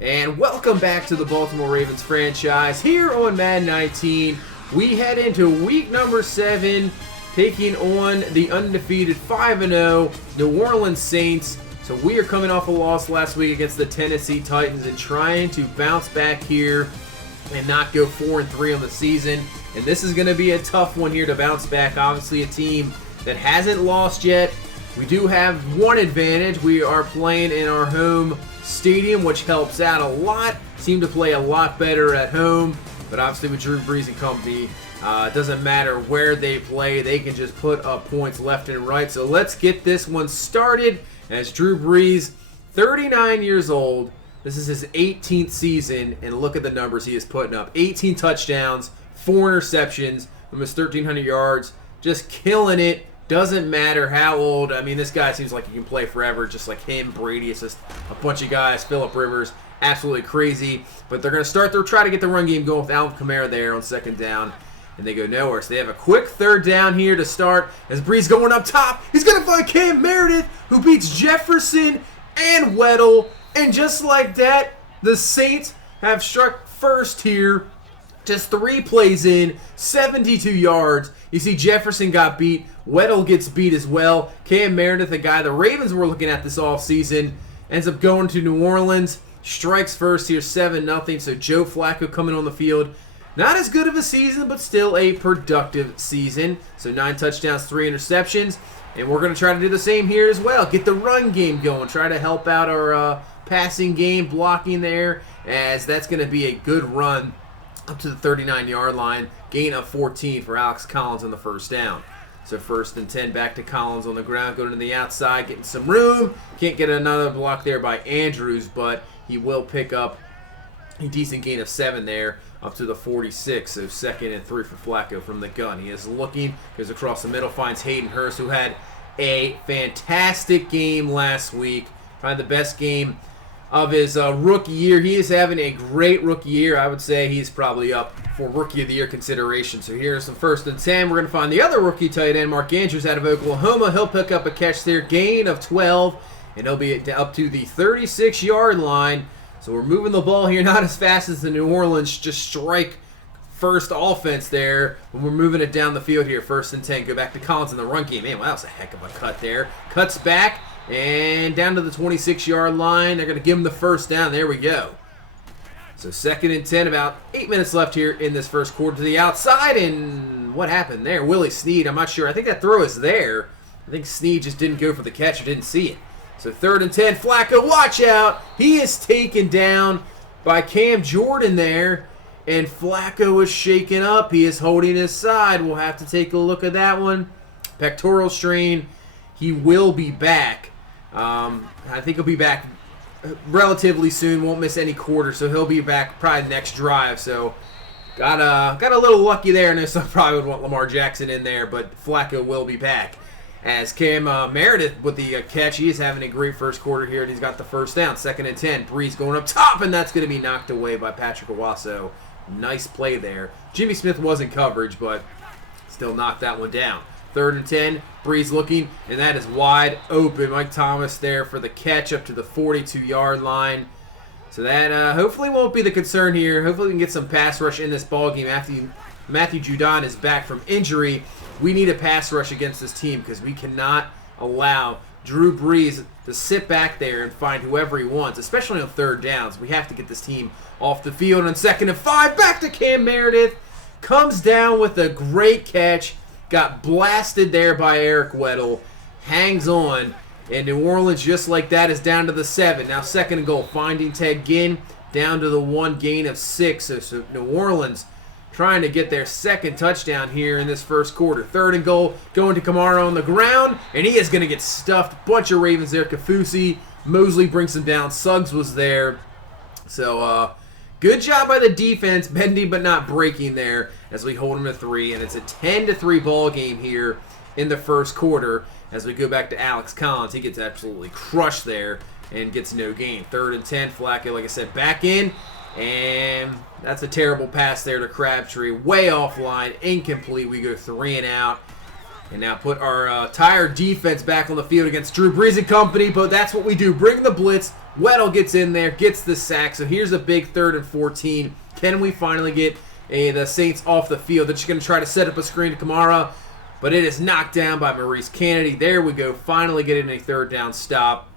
And welcome back to the Baltimore Ravens franchise. Here on Madden 19, we head into week number 7, taking on the undefeated 5-0 New Orleans Saints. So we are coming off a loss last week against the Tennessee Titans and trying to bounce back here and not go 4-3 on the season. And this is going to be a tough one here to bounce back. Obviously a team that hasn't lost yet. We do have one advantage. We are playing in our home stadium, which helps out a lot. Seem to play a lot better at home, but obviously with Drew Brees and company, it doesn't matter where they play. They can just put up points left and right. So let's get this one started as Drew Brees, 39 years old. This is his 18th season, and look at the numbers he is putting up. 18 touchdowns, 4 interceptions, almost 1,300 yards, just killing it. Doesn't matter how old. I mean, this guy seems like he can play forever, just like him, Brady. It's just a bunch of guys. Phillip Rivers, absolutely crazy. But they're going to start to try to get the run game going with Alvin Kamara there on second down. And they go nowhere. So they have a quick third down here to start. As Brees going up top, he's going to find Cam Meredith, who beats Jefferson and Weddle. And just like that, the Saints have struck first here. Just 3 plays in, 72 yards. You see Jefferson got beat. Weddle gets beat as well. Cam Meredith, a guy the Ravens were looking at this offseason, ends up going to New Orleans. Strikes first here, 7-0. So Joe Flacco coming on the field. Not as good of a season, but still a productive season. So 9 touchdowns, 3 interceptions. And we're going to try to do the same here as well. Get the run game going. Try to help out our passing game, blocking there, as that's going to be a good run up to the 39-yard line. Gain of 14 for Alex Collins on the first down. So first and 10, back to Collins on the ground, going to the outside, getting some room. Can't get another block there by Andrews, but he will pick up a decent gain of 7 there, up to the 46. So second and 3 for Flacco from the gun. He is looking, goes across the middle, finds Hayden Hurst, who had a fantastic game last week. Probably the best game of his rookie year. He is having a great rookie year. I would say he's probably up for Rookie of the Year consideration. So here's some first and 10. We're going to find the other rookie tight end, Mark Andrews, out of Oklahoma. He'll pick up a catch there, gain of 12, and he'll be up to the 36-yard line. So we're moving the ball here, not as fast as the New Orleans just strike first offense there, when we're moving it down the field here. First and 10. Go back to Collins in the run game. Man, wow, that was a heck of a cut there. Cuts back and down to the 26-yard line. They're going to give him the first down. There we go. So second and 10, about 8 minutes left here in this first quarter, to the outside. And what happened there? Willie Snead, I'm not sure. I think that throw is there. I think Snead just didn't go for the catch or didn't see it. So third and 10, Flacco, watch out. He is taken down by Cam Jordan there. And Flacco is shaken up. He is holding his side. We'll have to take a look at that one. Pectoral strain. He will be back. I think he'll be back relatively soon. Won't miss any quarter, so he'll be back probably next drive. So got a little lucky there, and I probably would want Lamar Jackson in there, but Flacco will be back. As Cam Meredith with the catch, he is having a great first quarter here, and he's got the first down. Second and 10, Brees going up top, and that's going to be knocked away by Patrick Owasso. Nice play there. Jimmy Smith was in coverage, but still knocked that one down. Third and 10, Brees looking, and that is wide open. Mike Thomas there for the catch up to the 42-yard line. So that hopefully won't be the concern here. Hopefully we can get some pass rush in this ballgame. Matthew Judon is back from injury. We need a pass rush against this team because we cannot allow Drew Brees to sit back there and find whoever he wants, especially on third downs. We have to get this team off the field. On second and 5, back to Cam Meredith. Comes down with a great catch. Got blasted there by Eric Weddle. Hangs on. And New Orleans, just like that, is down to the 7. Now second and goal. Finding Ted Ginn. Down to the 1, gain of 6. So New Orleans trying to get their second touchdown here in this first quarter. Third and goal. Going to Kamara on the ground. And he is going to get stuffed. Bunch of Ravens there. Kafusi. Mosley brings him down. Suggs was there. So, good job by the defense, bending but not breaking there as we hold them to 3, and it's a 10-3 ball game here in the first quarter as we go back to Alex Collins. He gets absolutely crushed there and gets no gain. Third and 10, Flacco, like I said, back in, and that's a terrible pass there to Crabtree. Way offline, incomplete. We go 3 and out. And now put our tired defense back on the field against Drew Brees and company, but that's what we do. Bring the blitz, Weddle gets in there, gets the sack. So here's a big 3rd and 14. Can we finally get the Saints off the field? They're just going to try to set up a screen to Kamara, but it is knocked down by Maurice Kennedy. There we go. Finally getting a 3rd down stop.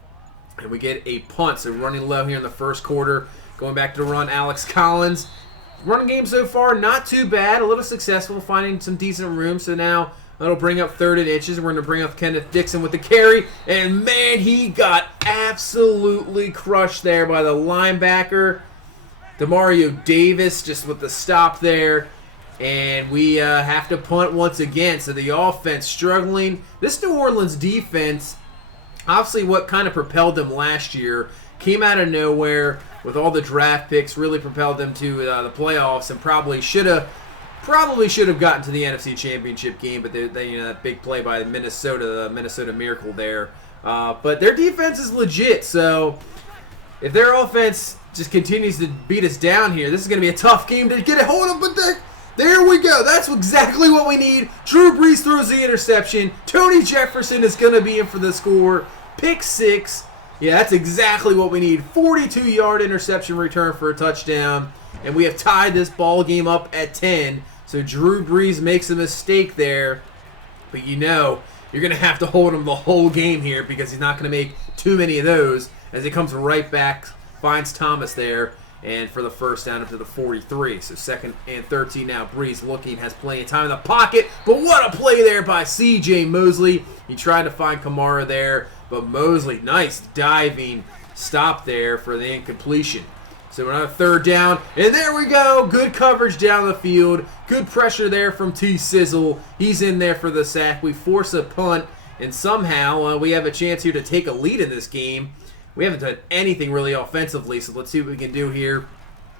And we get a punt. So running low here in the first quarter. Going back to run Alex Collins. Running game so far, not too bad. A little successful, finding some decent room. So now that'll bring up 3rd and inches. We're going to bring up Kenneth Dixon with the carry. And man, he got absolutely crushed there by the linebacker. Demario Davis just with the stop there. And we have to punt once again. So the offense struggling. This New Orleans defense, obviously what kind of propelled them last year, came out of nowhere with all the draft picks, really propelled them to the playoffs, and probably should have gotten to the NFC Championship game, but they that big play by the Minnesota Miracle there. But their defense is legit, so if their offense just continues to beat us down here, this is going to be a tough game to get a hold of, but there we go. That's exactly what we need. Drew Brees throws the interception. Tony Jefferson is going to be in for the score. Pick 6. Yeah, that's exactly what we need. 42-yard interception return for a touchdown. And we have tied this ball game up at 10. So Drew Brees makes a mistake there. But you know, you're going to have to hold him the whole game here because he's not going to make too many of those as he comes right back, finds Thomas there. And for the first down up to the 43. So 2nd and 13 now. Brees looking, has plenty of time in the pocket. But what a play there by C.J. Mosley. He tried to find Kamara there. But Mosley, nice diving stop there for the incompletion. So another 3rd down. And there we go. Good coverage down the field. Good pressure there from T-Sizzle. He's in there for the sack. We force a punt. And somehow we have a chance here to take a lead in this game. We haven't done anything really offensively, so let's see what we can do here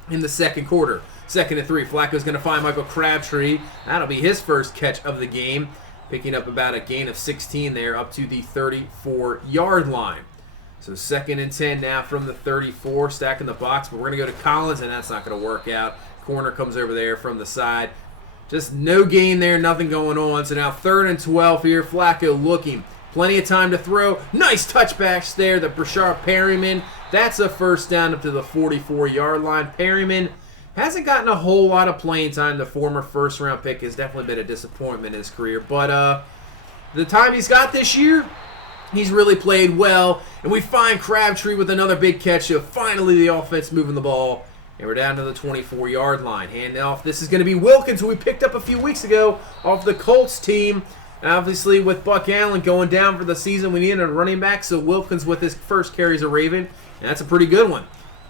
in the second quarter. 2nd and 3. Flacco's going to find Michael Crabtree. That'll be his first catch of the game, picking up about a gain of 16 there up to the 34-yard line. So 2nd and 10 now from the 34, stacking the box, but we're going to go to Collins, and that's not going to work out. Corner comes over there from the side. Just no gain there, nothing going on. So now 3rd and 12 here. Flacco looking. Plenty of time to throw. Nice touchbacks there. The Brashard Perryman. That's a first down up to the 44-yard line. Perryman hasn't gotten a whole lot of playing time. The former first-round pick has definitely been a disappointment in his career. But the time he's got this year, he's really played well. And we find Crabtree with another big catch. So finally the offense moving the ball. And we're down to the 24-yard line. Hand off. This is going to be Wilkins, who we picked up a few weeks ago off the Colts team. Obviously, with Buck Allen going down for the season, we needed a running back, so Wilkins with his first carry as a Raven, and that's a pretty good one.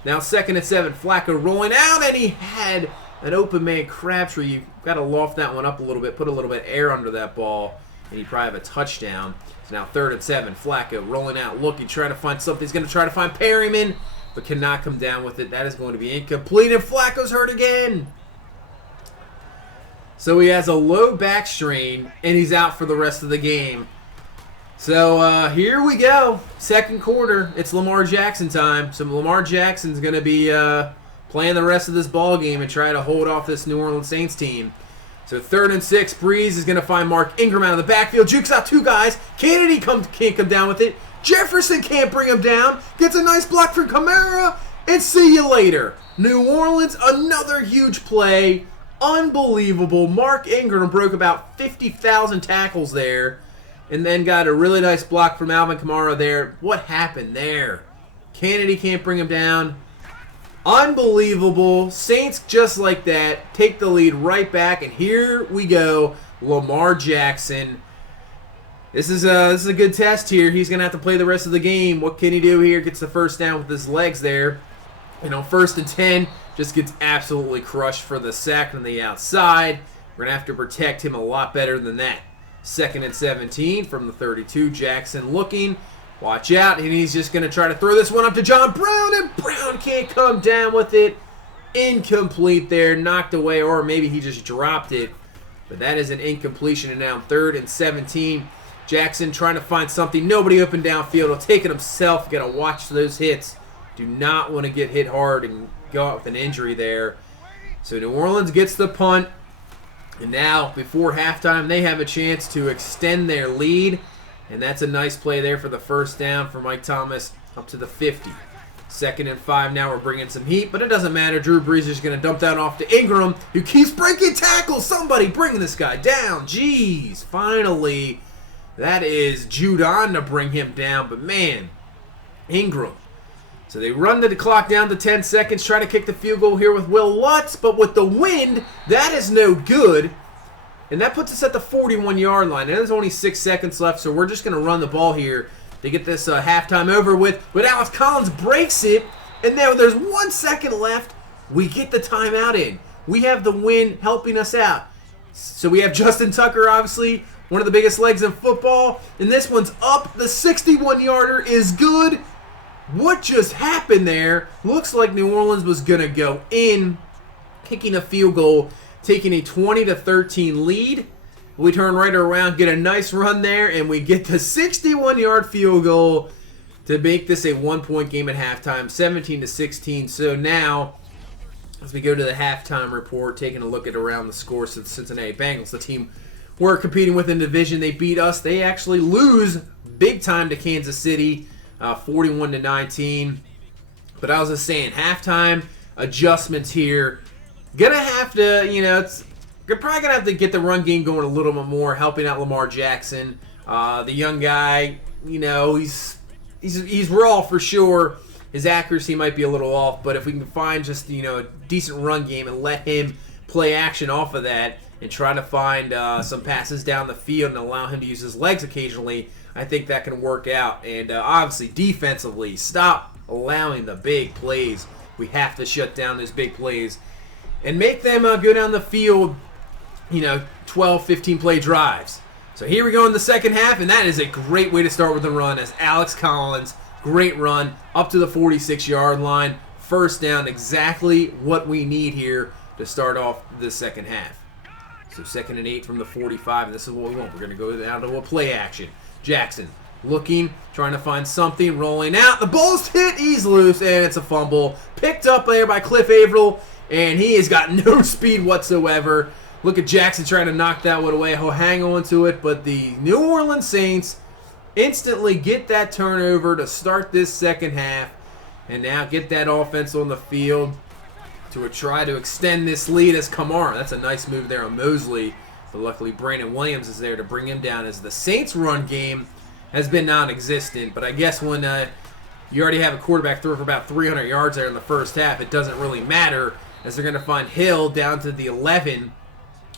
Now 2nd and 7, Flacco rolling out, and he had an open man Crabtree. You've got to loft that one up a little bit, put a little bit of air under that ball, and you probably have a touchdown. So now 3rd and 7, Flacco rolling out, looking, trying to find something. He's going to try to find Perryman, but cannot come down with it. That is going to be incomplete, and Flacco's hurt again. So he has a low back strain, and he's out for the rest of the game. So here we go. Second quarter. It's Lamar Jackson time. So Lamar Jackson's going to be playing the rest of this ball game and try to hold off this New Orleans Saints team. So 3rd and 6. Brees is going to find Mark Ingram out of the backfield. Jukes out 2 guys. Kennedy can't come down with it. Jefferson can't bring him down. Gets a nice block from Kamara. And see you later. New Orleans, another huge play. Unbelievable. Mark Ingram broke about 50,000 tackles there and then got a really nice block from Alvin Kamara there. What happened there? Kennedy can't bring him down. Unbelievable. Saints, just like that, take the lead right back, and here we go. Lamar Jackson. This is a good test here. He's going to have to play the rest of the game. What can he do here? Gets the first down with his legs there. And on 1st and 10, just gets absolutely crushed for the sack on the outside. We're going to have to protect him a lot better than that. 2nd and 17 from the 32. Jackson looking. Watch out. And he's just going to try to throw this one up to John Brown. And Brown can't come down with it. Incomplete there. Knocked away. Or maybe he just dropped it. But that is an incompletion. And now 3rd and 17. Jackson trying to find something. Nobody open downfield. He'll take it himself. Got to watch those hits. Do not want to get hit hard and go out with an injury there. So New Orleans gets the punt. And now, before halftime, they have a chance to extend their lead. And that's a nice play there for the first down for Mike Thomas up to the 50. 2nd and 5 now. We're bringing some heat, but it doesn't matter. Drew Brees is going to dump that off to Ingram, who keeps breaking tackles. Somebody bring this guy down. Jeez, finally. That is Judon to bring him down, but man, Ingram. So they run the clock down to 10 seconds, try to kick the field goal here with Will Lutz, but with the wind, that is no good. And that puts us at the 41-yard line. And there's only 6 seconds left, so we're just going to run the ball here to get this halftime over with. But Alex Collins breaks it, and now there's 1 second left. We get the timeout in. We have the wind helping us out. So we have Justin Tucker, obviously, one of the biggest legs in football. And this one's up. The 61-yarder is good. What just happened there? Looks like New Orleans was going to go in, kicking a field goal, taking a 20-13 lead. We turn right around, get a nice run there, and we get the 61-yard field goal to make this a 1-point game at halftime, 17-16. So now, as we go to the halftime report, taking a look at around the scores of the Cincinnati Bengals, the team we're competing with in the division, they beat us. They actually lose big time to Kansas City, 41-19. But I was just saying, halftime adjustments here. Gonna have to, you're probably gonna have to get the run game going a little bit more, helping out Lamar Jackson. The young guy, he's raw for sure. His accuracy might be a little off, but if we can find just a decent run game and let him play action off of that and try to find some passes down the field and allow him to use his legs occasionally, I think that can work out. And obviously, defensively, stop allowing the big plays. We have to shut down those big plays and make them go down the field, 12, 15-play drives. So here we go in the second half, and that is a great way to start with the run as Alex Collins, great run, up to the 46-yard line. First down, exactly what we need here to start off the second half. So 2nd and 8 from the 45, and this is what we want. We're going to go down to a play action. Jackson looking, trying to find something, rolling out. The ball's hit, he's loose, and it's a fumble. Picked up there by Cliff Averill, and he has got no speed whatsoever. Look at Jackson trying to knock that one away. He'll hang on to it, but the New Orleans Saints instantly get that turnover to start this second half, and now get that offense on the field to try to extend this lead as Kamara. That's a nice move there on Mosley. But luckily, Brandon Williams is there to bring him down as the Saints' run game has been non-existent. But I guess when you already have a quarterback throw for about 300 yards there in the first half, it doesn't really matter as they're going to find Hill down to the 11.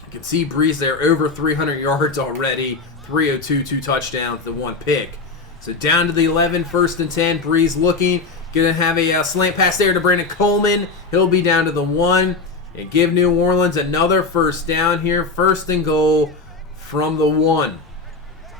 You can see Brees there over 300 yards already, 302, 2 touchdowns, the 1 pick. So down to the 11, 1st and 10. Brees looking, going to have a slant pass there to Brandon Coleman. He'll be down to the 1. And give New Orleans another first down here. 1st and goal from the 1.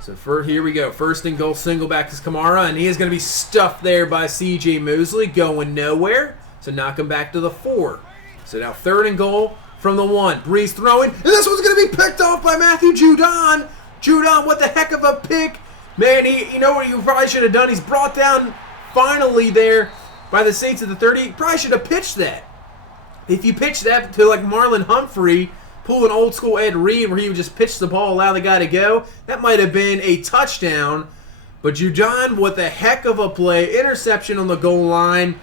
So here we go. 1st and goal, single back is Kamara. And he is going to be stuffed there by C.J. Mosley, going nowhere. So knock him back to the 4. So now 3rd and goal from the 1. Brees throwing. And this one's going to be picked off by Matthew Judon. Judon, what the heck of a pick. Man, you know what you probably should have done? He's brought down finally there by the Saints at the 30. He probably should have pitched that. If you pitch that to like Marlon Humphrey, pull an old school Ed Reed where he would just pitch the ball, allow the guy to go, that might have been a touchdown. But Judon, what the heck of a play. Interception on the goal line.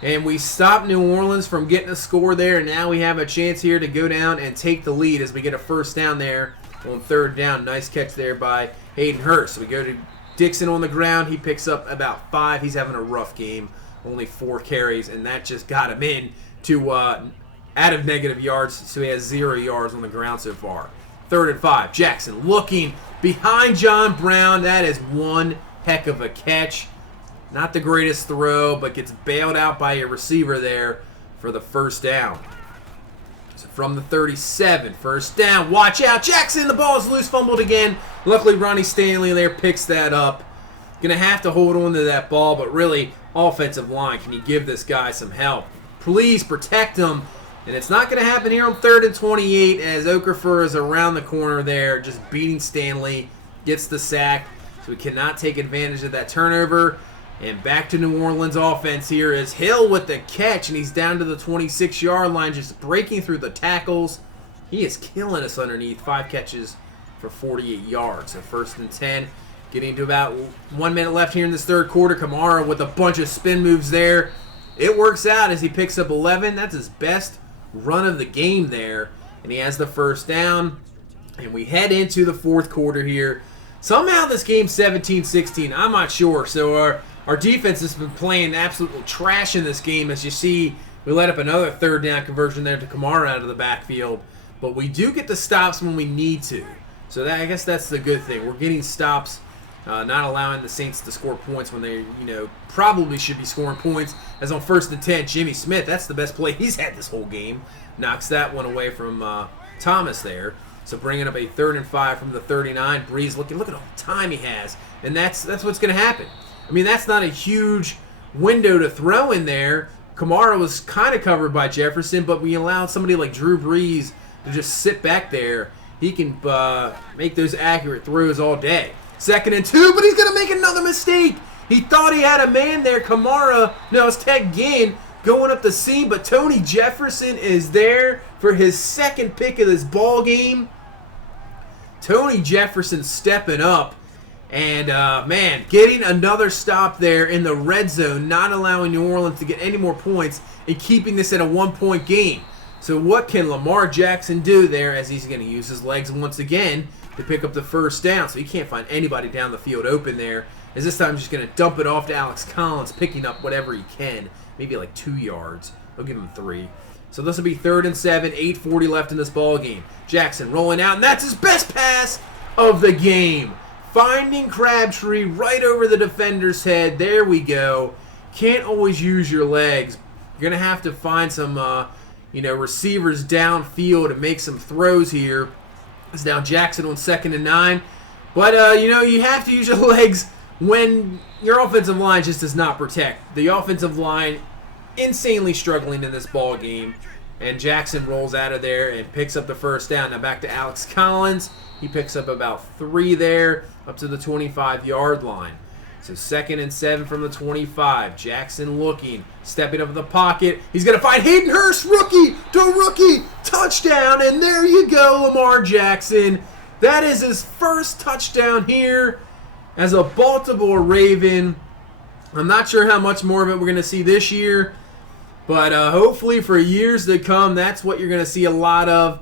And we stop New Orleans from getting a score there. And now we have a chance here to go down and take the lead as we get a first down there on 3rd down. Nice catch there by Hayden Hurst. So we go to Dixon on the ground. He picks up about 5. He's having a rough game. Only 4 carries, and that just got him in to out of negative yards, so he has 0 yards on the ground so far. 3rd and 5. Jackson looking behind John Brown. That is one heck of a catch. Not the greatest throw, but gets bailed out by a receiver there for the first down. So from the 37, first down. Watch out. Jackson, the ball is loose, fumbled again. Luckily, Ronnie Stanley there picks that up. Going to have to hold on to that ball, but really, offensive line, can you give this guy some help? Please protect him. And it's not going to happen here on 3rd and 28 as Okafor is around the corner there, just beating Stanley, gets the sack. So we cannot take advantage of that turnover. And back to New Orleans offense here is Hill with the catch, and he's down to the 26-yard line, just breaking through the tackles. He is killing us underneath. 5 catches for 48 yards. So 1st and 10. Getting to about 1 minute left here in this 3rd quarter. Kamara with a bunch of spin moves there. it works out as he picks up 11. That's his best run of the game there. And he has the first down. And we head into the fourth quarter here. Somehow this game's 17-16. I'm not sure. So our defense has been playing absolute trash in this game. As you see, we let up another third down conversion there to Kamara out of the backfield. But we do get the stops when we need to. So I guess that's the good thing. We're getting stops, not allowing the Saints to score points when they, probably should be scoring points. As on 1st and 10, Jimmy Smith, that's the best play he's had this whole game. Knocks that one away from Thomas there. So bringing up a 3rd and 5 from the 39. Brees look at all the time he has. And that's what's going to happen. I mean, that's not a huge window to throw in there. Kamara was kind of covered by Jefferson, but we allowed somebody like Drew Brees to just sit back there. He can make those accurate throws all day. 2nd and 2, but he's going to make another mistake. He thought he had a man there. Kamara, no, it's Ted Ginn going up the seam, but Tony Jefferson is there for his 2nd pick of this ball game. Tony Jefferson stepping up and, getting another stop there in the red zone, not allowing New Orleans to get any more points and keeping this at a 1-point game. So what can Lamar Jackson do there as he's going to use his legs once again to pick up the first down? So he can't find anybody down the field open there. As this time he's just going to dump it off to Alex Collins, picking up whatever he can. Maybe like 2 yards. I'll give him 3. So this will be 3rd and 7, 8:40 left in this ball game. Jackson rolling out, and that's his best pass of the game. Finding Crabtree right over the defender's head. There we go. Can't always use your legs. You're going to have to find some, receivers downfield and make some throws here. It's now Jackson on 2nd and 9. But, you have to use your legs when your offensive line just does not protect. The offensive line insanely struggling in this ball game. And Jackson rolls out of there and picks up the first down. Now back to Alex Collins. He picks up about 3 there up to the 25-yard line. So 2nd and 7 from the 25. Jackson looking, stepping up in the pocket. He's going to find Hayden Hurst, rookie to rookie, touchdown. And there you go, Lamar Jackson. That is his first touchdown here as a Baltimore Raven. I'm not sure how much more of it we're going to see this year, but hopefully for years to come, that's what you're going to see a lot of.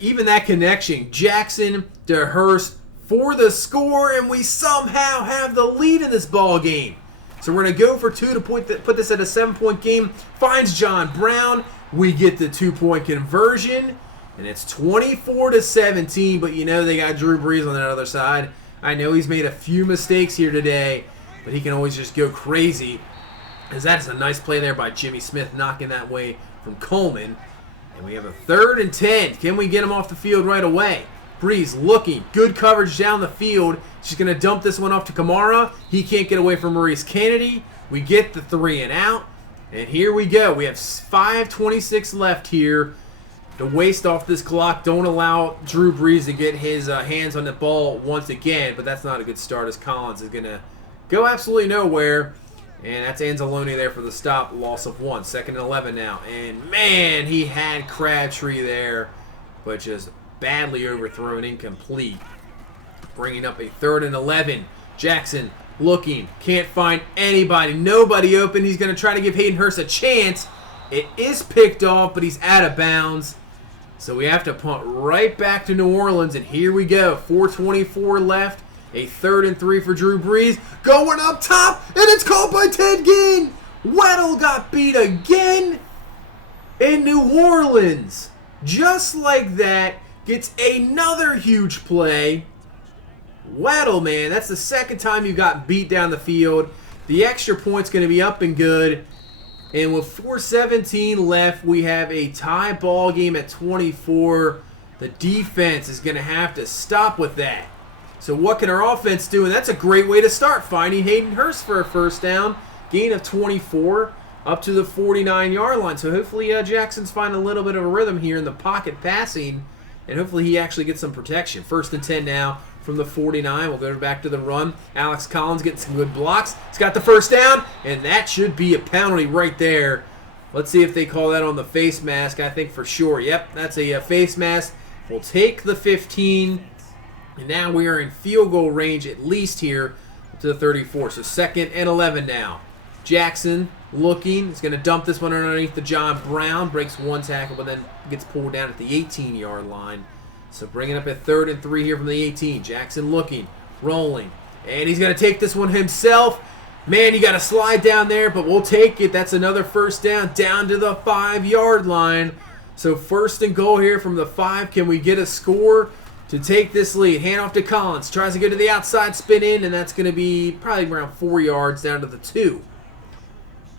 Even that connection, Jackson to Hurst for the score, and we somehow have the lead in this ball game. So we're going to go for 2 to put this at a 7-point game. Finds John Brown. We get the 2-point conversion, and it's 24-17, but they got Drew Brees on the other side. I know he's made a few mistakes here today, but he can always just go crazy. As that is a nice play there by Jimmy Smith, knocking that way from Coleman. And we have a 3rd and 10. Can we get him off the field right away? Brees looking. Good coverage down the field. She's going to dump this one off to Kamara. He can't get away from Maurice Kennedy. We get the 3 and out. And here we go. We have 5:26 left here to waste off this clock. Don't allow Drew Brees to get his hands on the ball once again. But that's not a good start as Collins is going to go absolutely nowhere. And that's Anzalone there for the stop. Loss of 1. 2nd and 11 now. And, man, he had Crabtree there. But just badly overthrown, incomplete. Bringing up a 3rd and 11. Jackson looking. Can't find anybody. Nobody open. He's going to try to give Hayden Hurst a chance. It is picked off, but he's out of bounds. So we have to punt right back to New Orleans. And here we go. 4:24 left. A 3rd and 3 for Drew Brees. Going up top, and it's called by Ted Ginn. Weddle got beat again in New Orleans. Just like that, gets another huge play. Weddle, man, that's the 2nd time you got beat down the field. The extra point's going to be up and good. And with 4:17 left, we have a tie ball game at 24. The defense is going to have to stop with that. So what can our offense do? And that's a great way to start, finding Hayden Hurst for a first down. Gain of 24 up to the 49-yard line. So hopefully Jackson's finding a little bit of a rhythm here in the pocket passing, and hopefully he actually gets some protection. 1st and 10 now from the 49. We'll go back to the run. Alex Collins getting some good blocks. He's got the first down, and that should be a penalty right there. Let's see if they call that on the face mask. I think for sure. Yep, that's a face mask. We'll take the 15. And now we are in field goal range at least here to the 34. So 2nd and 11 now. Jackson looking. He's going to dump this one underneath the John Brown. Breaks one tackle, but then gets pulled down at the 18-yard line. So bringing up at 3rd and 3 here from the 18. Jackson looking, rolling. And he's going to take this one himself. Man, you got to slide down there, but we'll take it. That's another first down to the 5-yard line. So 1st and goal here from the 5. Can we get a score to take this lead? Hand off to Collins. Tries to go to the outside, spin in, and that's going to be probably around 4 yards down to the 2.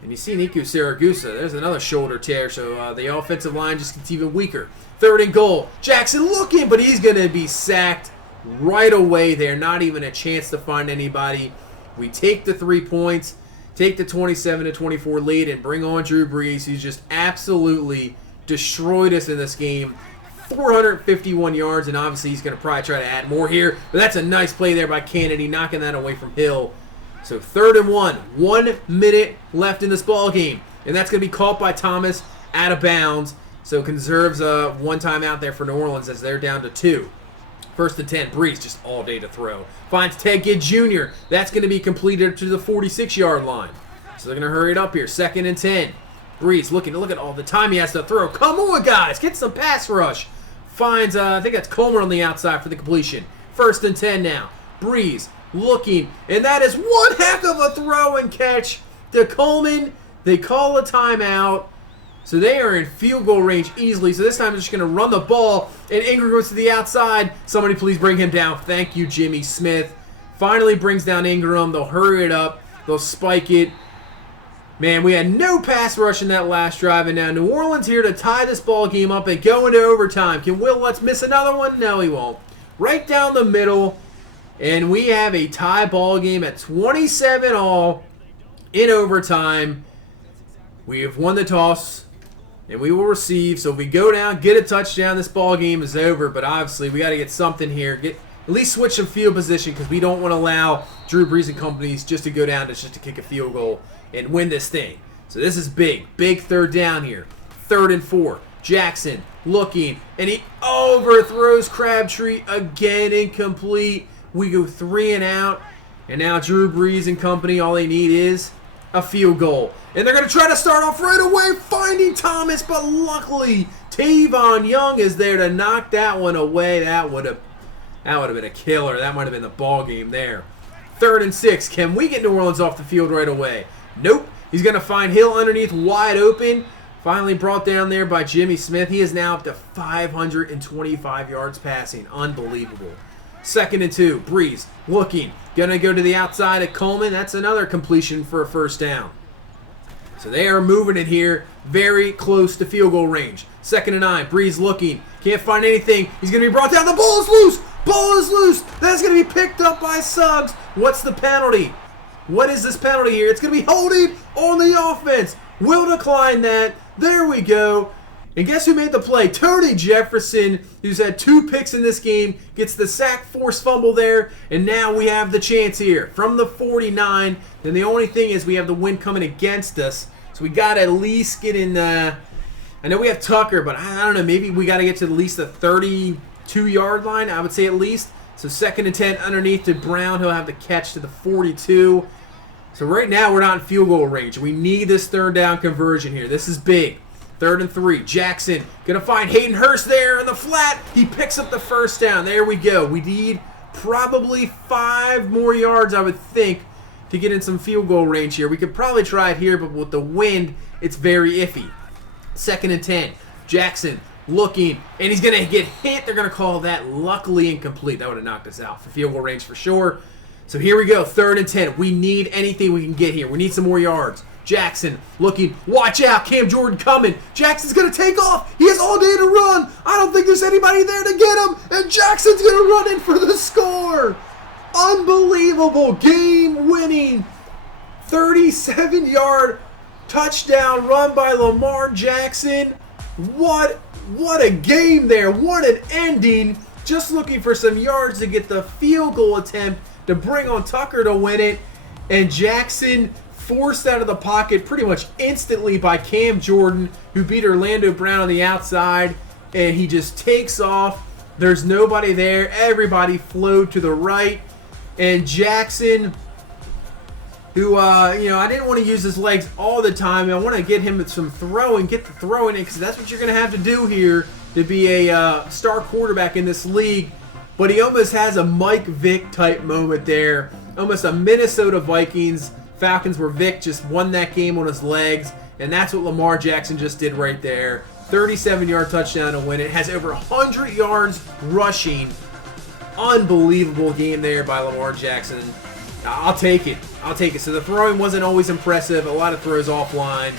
And you see Niku Saragusa. There's another shoulder tear, so the offensive line just gets even weaker. 3rd and goal. Jackson looking, but he's going to be sacked right away there. Not even a chance to find anybody. We take the 3 points, take the 27-24 lead, and bring on Drew Brees, who's just absolutely destroyed us in this game. 451 yards, and obviously he's going to probably try to add more here. But that's a nice play there by Kennedy, knocking that away from Hill. So 3rd and 1. 1 minute left in this ball game. And that's going to be caught by Thomas out of bounds. So conserves one timeout there for New Orleans as they're down to 2. 1st and 10. Brees just all day to throw. Finds Ted Ginn Jr. That's going to be completed to the 46-yard line. So they're going to hurry it up here. 2nd and 10. Brees looking to look at all the time he has to throw. Come on, guys. Get some pass rush. Finds, I think that's Coleman on the outside for the completion. 1st and 10 now. Brees looking. And that is one heck of a throw and catch to Coleman. They call a timeout. So they are in field goal range easily. So this time they're just going to run the ball. And Ingram goes to the outside. Somebody please bring him down. Thank you, Jimmy Smith. Finally brings down Ingram. They'll hurry it up. They'll spike it. Man, we had no pass rush in that last drive. And now New Orleans here to tie this ball game up and go into overtime. Can Will Lutz miss another one? No, he won't. Right down the middle. And we have a tie ball game at 27-all in overtime. We have won the toss. And we will receive. So if we go down, get a touchdown, this ball game is over. But obviously, we got to get something here. At least switch some field position because we don't want to allow Drew Brees and companies just to go down just to kick a field goal and win this thing. So this is big. Big 3rd down here. 3rd and 4. Jackson looking. And he overthrows Crabtree again. Incomplete. We go 3 and out. And now Drew Brees and company, all they need is a field goal. And they're going to try to start off right away, finding Thomas, but luckily Tavon Young is there to knock that one away. That would have been a killer. That might have been the ball game there. 3rd and 6. Can we get New Orleans off the field right away? Nope. He's going to find Hill underneath wide open. Finally brought down there by Jimmy Smith. He is now up to 525 yards passing. Unbelievable. 2nd and 2. Brees looking. Going to go to the outside at Coleman. That's another completion for a 1st down. So they are moving it here very close to field goal range. 2nd and 9. Brees looking. Can't find anything. He's going to be brought down. The ball is loose. Ball is loose. That's going to be picked up by Suggs. What's the penalty? What is this penalty here? It's going to be holding on the offense. Will decline that. There we go. And guess who made the play? Tony Jefferson, who's had 2 picks in this game, gets the sack, forced fumble there, and now we have the chance here from the 49. Then the only thing is we have the wind coming against us, so we got to at least get in the... I know we have Tucker, but I don't know, maybe we got to get to at least the 32-yard line, I would say at least. So 2nd and 10 underneath to Brown. He'll have the catch to the 42. So right now we're not in field goal range. We need this 3rd down conversion here. This is big. 3rd and 3. Jackson going to find Hayden Hurst there in the flat. He picks up the 1st down. There we go. We need probably 5 more yards, I would think, to get in some field goal range here. We could probably try it here, but with the wind, it's very iffy. 2nd and 10. Jackson looking, and he's going to get hit. They're going to call that luckily incomplete. That would have knocked us out for field goal range for sure. So here we go. 3rd and 10. We need anything we can get here. We need some more yards. Jackson looking. Watch out. Cam Jordan coming. Jackson's going to take off. He has all day to run. I don't think there's anybody there to get him. And Jackson's going to run in for the score. Unbelievable. Game-winning 37-yard touchdown run by Lamar Jackson. What a game there. What an ending. Just looking for some yards to get the field goal attempt to bring on Tucker to win it. And Jackson forced out of the pocket pretty much instantly by Cam Jordan, who beat Orlando Brown on the outside, and he just takes off. There's nobody there. Everybody flowed to the right, and Jackson who, I didn't want to use his legs all the time. I want to get him some throwing, get the throwing in, because that's what you're going to have to do here to be a star quarterback in this league. But he almost has a Mike Vick type moment there. Almost a Minnesota Vikings Falcons where Vick just won that game on his legs. And that's what Lamar Jackson just did right there. 37-yard touchdown to win it. Has over 100 yards rushing. Unbelievable game there by Lamar Jackson. I'll take it. I'll take it. So the throwing wasn't always impressive. A lot of throws offline.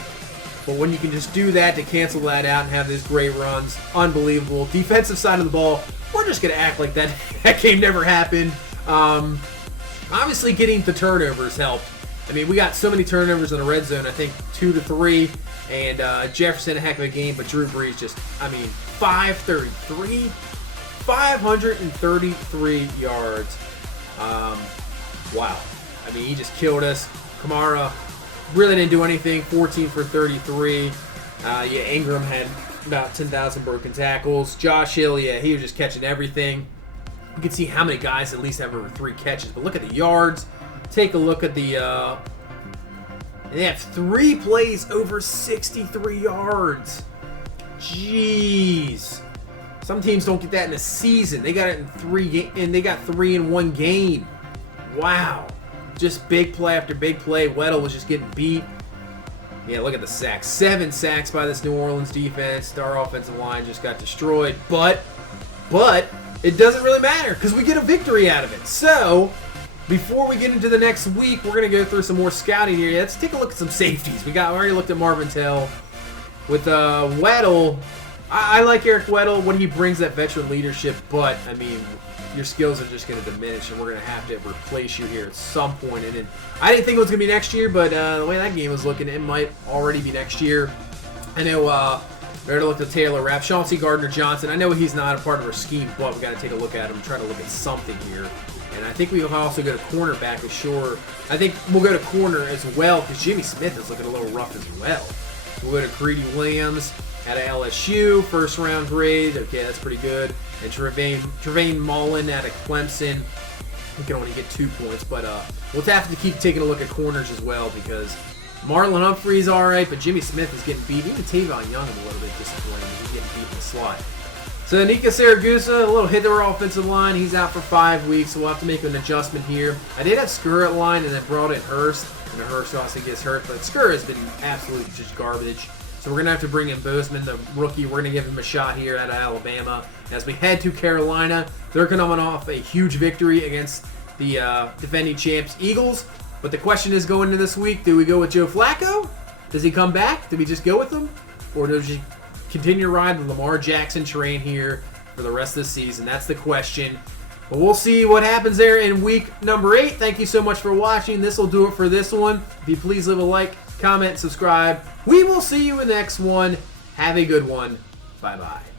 But when you can just do that to cancel that out and have these great runs, unbelievable. Defensive side of the ball, we're just going to act like that game never happened. Obviously, getting the turnovers helped. I mean, we got so many turnovers in the red zone, I think 2 to 3. And Jefferson, a heck of a game, but Drew Brees just, 533? 533 yards. Wow. I mean, he just killed us. Kamara really didn't do anything. 14 for 33. Ingram had about 10,000 broken tackles. Josh Hill, he was just catching everything. You can see how many guys at least have over 3 catches. But look at the yards. Take a look at the... they have 3 plays over 63 yards. Jeez. Some teams don't get that in a season. They got it in 3 and they got 3 in 1 game. Wow. Just big play after big play. Weddle was just getting beat. Yeah, look at the sacks. 7 sacks by this New Orleans defense. Our offensive line just got destroyed. But it doesn't really matter because we get a victory out of it. So, before we get into the next week, we're going to go through some more scouting here. Let's take a look at some safeties. We already looked at Marvin Tell. With Weddle, I like Eric Weddle when he brings that veteran leadership, but, your skills are just going to diminish, and we're going to have to replace you here at some point. And I didn't think it was going to be next year, but the way that game was looking, it might already be next year. I know we already looked at Taylor Rapp, Chauncey Gardner-Johnson. I know he's not a part of our scheme, but we got to take a look at him, try to look at something here. And I think we will also go to cornerback for sure. I think we'll go to corner as well because Jimmy Smith is looking a little rough as well. We'll go to Greedy Williams out of LSU, first round grade. Okay, that's pretty good. And Trevane Mullen out of Clemson. We can only get 2 points, but we'll have to keep taking a look at corners as well because Marlon Humphrey's all right, but Jimmy Smith is getting beat. Even Tavon Young is a little bit disappointing. He's getting beat in the slot. So Nika Saragusa, a little hit to our offensive line. He's out for 5 weeks, so we'll have to make an adjustment here. I did have Skur at line, and then brought in Hurst, and Hurst also gets hurt, but Skur has been absolutely just garbage. So we're going to have to bring in Bozeman, the rookie. We're going to give him a shot here out of Alabama. As we head to Carolina, they're coming off a huge victory against the defending champs Eagles. But the question is going into this week, do we go with Joe Flacco? Does he come back? Do we just go with him? Or does he continue to ride the Lamar Jackson train here for the rest of the season? That's the question. But we'll see what happens there in week number 8. Thank you so much for watching. This will do it for this one. If you please leave a like, comment, subscribe. We will see you in the next one. Have a good one. Bye-bye.